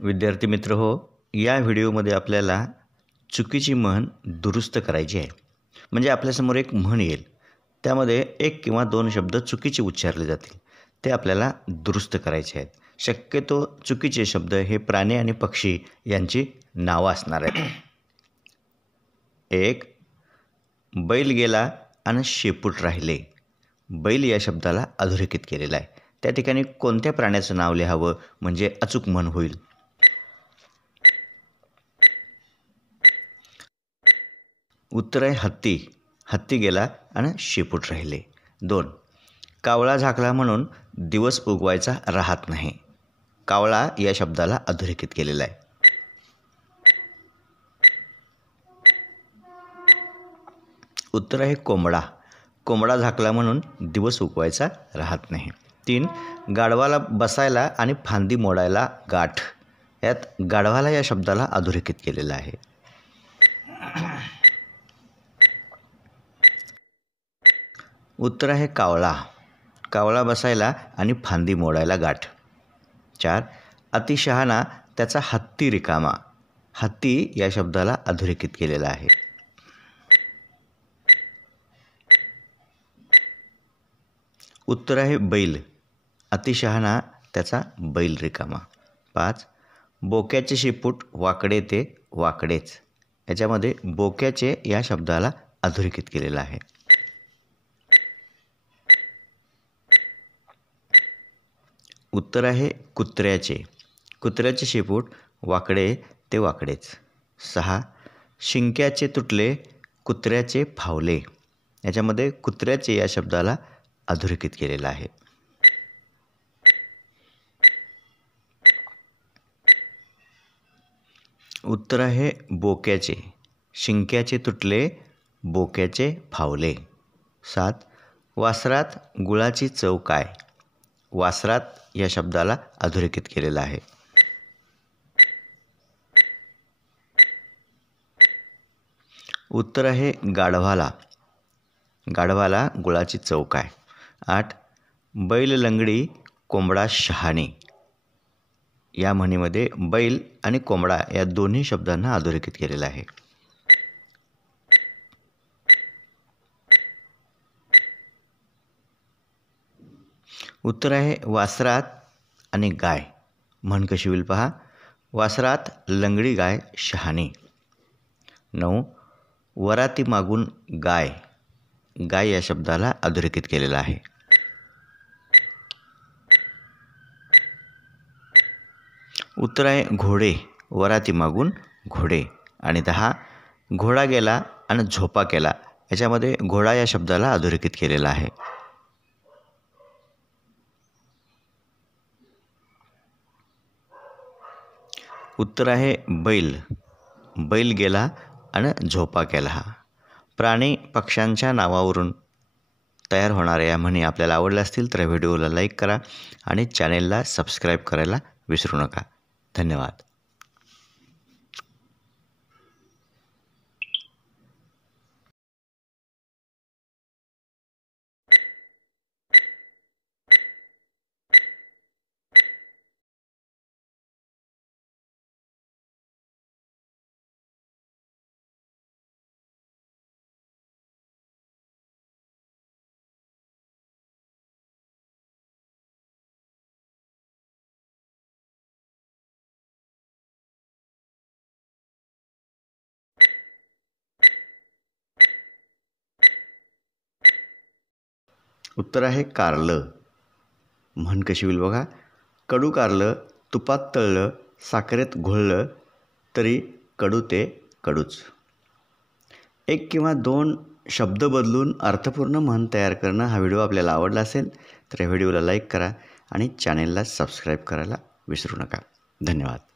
विद्यार्थी मित्र हो, या व्हिडिओमध्ये आपल्याला चुकीची म्हण दुरुस्त करायची आहे. म्हणजे आपल्यासमोर एक म्हण येईल, त्यामध्ये एक किंवा दोन शब्द चुकीचे उच्चारले जातील, ते आपल्याला दुरुस्त करायचे आहेत. शक्यतो चुकीचे शब्द हे प्राणी आणि पक्षी यांची नावं असणार आहेत. एक, बैल गेला आणि शेपूट राहिले. बैल या शब्दाला अधोरेखित केलेला आहे. त्या ठिकाणी कोणत्या प्राण्याचं नाव लिहावं म्हणजे अचूक म्हण होईल? उत्तर आहे हत्ती. हत्ती गेला आणि शेपूट राहिले. 2, कावळा झाकला म्हणून दिवस उगवायचा राहत नाही. कावळा या शब्दाला अधोरेखित केलेला आहे. उत्तर आहे कोंबडा. कोंबडा झाकला म्हणून दिवस उगवायचा राहत नाही. 3, गाढवाला बसायला आणि फांदी मोडायला गाठ. यात गाढवाला या शब्दाला अधोरेखित केलेलं आहे. उत्तर आहे कावळा. कावळा बसायला आणि फांदी मोडायला गाठ. 4, अतिशहाणा त्याचा हत्ती रिकामा. हत्ती या शब्दाला अधोरेखित केलेला आहे. उत्तर आहे बैल. अतिशहाणा त्याचा बैल रिकामा. 5, बोक्याचे शेपूट वाकडे ते वाकडेच. याच्यामध्ये बोक्याचे या शब्दाला अधोरेखित केलेला आहे. उत्तर आहे कुत्र्याचे. कुत्र्याचे शेपूट वाकडे ते वाकडेच. 6, शिंक्याचे तुटले कुत्र्याचे फावले. याच्यामध्ये कुत्र्याचे या शब्दाला अधोरेखित केलेला आहे. उत्तर आहे बोक्याचे. शिंक्याचे तुटले बोक्याचे फावले. 7, वासरात गुळाची चव काय. वासरात या शब्दाला अधोरेखित केलेला आहे. उत्तर आहे गाढवाला. गाढवाला गुळाची चव काय. 8, बैल लंगडी कोंबडा शहाणी. या म्हणीमध्ये बैल आणि कोंबडा या दोन्ही शब्दांना अधोरेखित केलेलं आहे. उत्तर आहे वासरात आणि गाय. म्हण कशी होईल पहा. वासरात लंगडी गाय शहाणी. 9, वराती मागून गाय. गाय या शब्दाला अधोरेखित केलेला आहे. उत्तर आहे घोडे. वराती मागून घोडे. आणि 10, घोडा गेला आणि झोपा केला. याच्यामध्ये घोडा या शब्दाला अधोरेखित केलेला आहे. उत्तर आहे बैल. बैल गेला आणि झोपा केला. प्राणी पक्ष्यांच्या नावावरून तयार होणाऱ्या या म्हणी आपल्याला आवडल्या असतील तर व्हिडिओला लाईक करा आणि चॅनेलला सबस्क्राईब करायला विसरू नका. धन्यवाद. उत्तर आहे कारलं. म्हण कशी होईल बघा. कडू कारलं तुपात तळलं साखरेत घोळलं तरी कडू ते कडूच. एक किंवा दोन शब्द बदलून अर्थपूर्ण म्हण तयार करणं. हा व्हिडिओ आपल्याला आवडला असेल तर या व्हिडिओला लाईक करा आणि चॅनेलला सबस्क्राईब करायला विसरू नका. धन्यवाद.